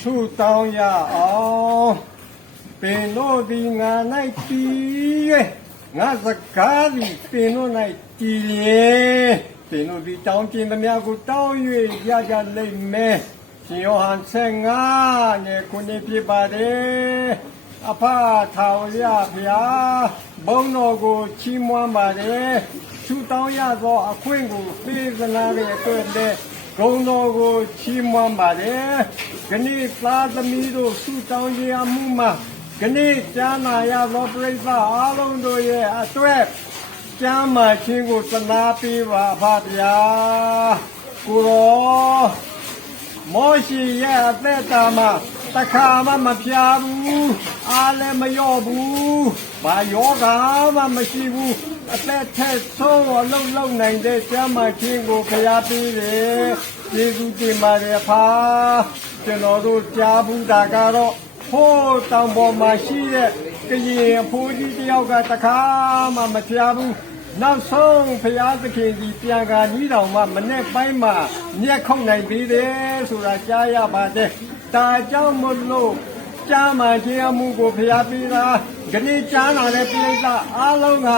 ဆုတောင်းရအောင်ပင်တို့ဒီငါ၌တည်၍ငါစကားသည်ပင်တို့၌တည်လျင်ပင်တို့ဒီတောင်းကျင်သမျှကိုတောင်း၍ရကြလိမ့်မယ်ရှင်ယောဟန်15နဲ့ခုနှစ်ဖြစ်ပါတယ်အဖထာဝရဘုရားဘုန်းတော်ကိုချီးမွမ်းပါတယ်ဆုတောင်းရသောအခွင့်ကိုပေးသနာတဲ့အတွက်လည်းဂုဏ်တော်ကိုချီးမွမ်းပါတယ်ခဏသားသမီးတို့ဆုတောင်းရမှုမှာခဏကြားနာရသောပရိသတ်အားလုံးတို့ရဲ့အတွက်ကျမ်းမာခြင်းကိုသနာပေးပါဖဗျာကိုရောမောရှိရဲ့အသက်တာမှာတခါမှမဖျားဘူးအားလည်းမလျော့ဘူးဘာယောဂါမှမရှိဘူးအသက်ထက်ဆုံးအလုံးလုံးနိုင်တဲ့ကျမ်းမာခြင်းကိုဖျားပေးတယ်ကျေးဇူးတင်ပါတယ်ဖာကျွန်တော်တို့ကြားဘူးတာကတော့ဟိုးတောင်ပေါ်မှာရှိတဲ့ကရင်အဖိုးကြီးတယောက်ကတခါမှမဖျားဘူးနောက်ဆုံးဖျားသခင်ကြီးပြန်ကာနီးတော်မှာမနေ့ပိုင်းမှာမျက်ခုံနိုင်သေးတယ်ဆိုတာကြားရပါတယ်ဒါကြောင့်မလို့ကြားမှခြင်းအမှုကိုဖျားပေးတာခဏကြားနာတဲ့ပြိဿအားလုံးက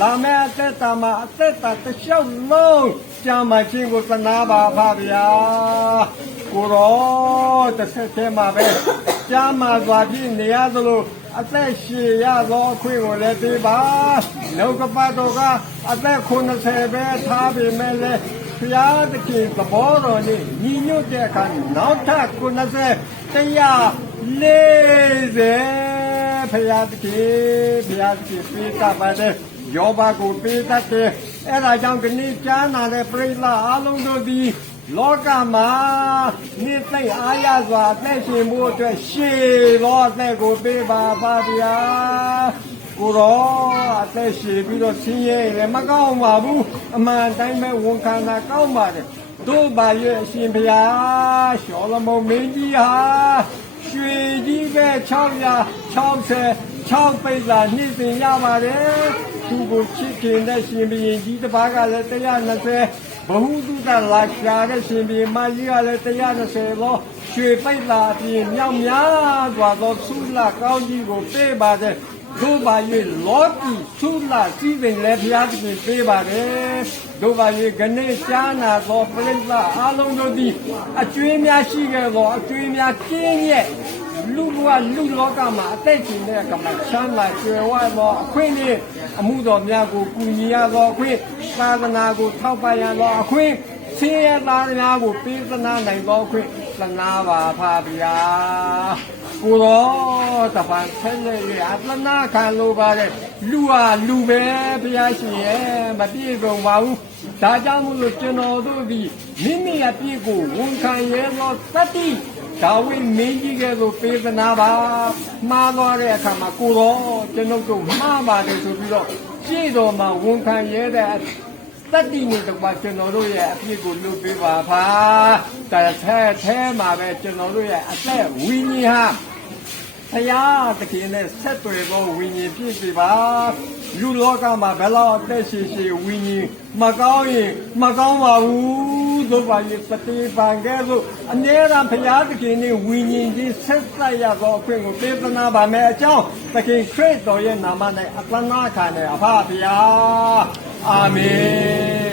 လာမယ့်အသက်တာမှာအသက်တာတစ်လျှောက်လုံးကြားမှခြင်းကိုသနာပါဖဗျာကိုရောတစ်ဆက်တည်းမှာပဲကြားမှစွာဖြင့်နေရသလိုအသက်ရှည်ရသောအခွင့်ကိုလည်းပေးပါလောကပတ်တော်ကအသက်90ပဲထားပေမဲ့လည်းဘုရားသခင်သဘောတော်နဲ့ညီညွတ်တဲ့အခါနောက်ထပ်90 140ဘုရားသခင်ပေးတတ်ပါတယ်ယောဘကိုပေးတတ်တယ်အဲ့ဒါကြောင့်ဒီနေ့ကြားနာတဲ့ပရိသတ်အားလုံးတို့ဒီလောကမှာနိသိအားရစွာအသက်ရှင်မှုအတွက်ရှေးသောအသက်ကိုပေးပါပါဗျာကိုရောအသက်ရှည်ပြီးတော့ဆင်းရဲလည်းမကောင်းပါဘူးအမှန်တိုင်းပဲဝန်ခံတာကောင်းပါတယ်တို့ပါရဲ့အရှင်ဘုရားရှောလမုန်မင်းကြီးဟာရွှေကြီးပဲ666ပိဿာနှစ်စဉ်ရပါတယ်သူကိုချစ်ခင်တဲ့ရှင်ဘုရင်ကြီးတစ်ပါးကလည်း120ဘဟုတုတလာရှာတဲ့ရှင်ဘုရင်မကြီးကလည်း120သောရွှေပိဿာအပြင်မြောက်များစွာသောဆုလကောင်းကြီးကိုပေးပါတယ်တို့ပါ၍လောကီဆုလစည်းစိမ်လည်းဘုရားသခင်ပေးပါတယ်တို့ပါ၍ခဏကြားနာသောပရိသတ်အားလုံးတို့သည်အကျွေးများရှိခဲ့သောအကျွေးများကျင်းရဲ့လူဘဝလူလောကမှာအသက်ရှင်တဲ့ကမှာချမ်းသာကြွယ်ဝသောအခွင့်နဲ့အမှုတော်များကိုကူညီရသောအခွင့်သာသနာကိုထောက်ပံ့ရသောအခွင့်ဆင်းရဲသားများကိုပေးသနာနိုင်သောအခွင့်သနာပါဖဗျာကိုရောတပန်ဆဲလေအသနာခံလိုပါတယ်လူဟာလူပဲဘုရားရှင်ရဲ့မပြည့်စုံပါဘူးဒါကြောင့်မို့လို့ကျွန်တော်တို့ဒီမိမိအပြည့်ကိုဝန်ခံရသောသတ္တိဒါဝိမင်းကြီးကဲ့သို့ပေးသနာပါမှားသွားတဲ့အခါမှာကိုရောကျွန်ုပ်တို့မှားပါတယ်ဆိုပြီးတော့ရှေ့တော်မှာဝန်ခံရတဲ့တတိနဲ့တကွာကျွန်တော်တို့ရဲ့အပြစ်ကိုလုပ်ပေးပါဖာแต่แท้မှာပဲကျွန်တော်တို့ရဲ့အသက်ဝိညာဉ်ဟာဘုရားသခင်နဲ့ဆက်သွယ်သောဝိညာဉ်ဖြစ်စေပါလူလောကမှာဘယ်လောက်အသက်ရှည်ဝိညာဉ်မကောင်းရင်မကောင်းပါဘူးတို့ပါရဲ့ပฏิပန်ကဲလို့အမြဲတမ်းဘုရားသခင်နဲ့ဝိညာဉ်ချင်းဆက်သက်ရသောအခွင့်ကိုပေးသနာပါမယ်အကြောင်းသခင်ခရစ်တော်ရဲ့နာမ၌အသနာခံတဲ့အဖဘုရားအာမင်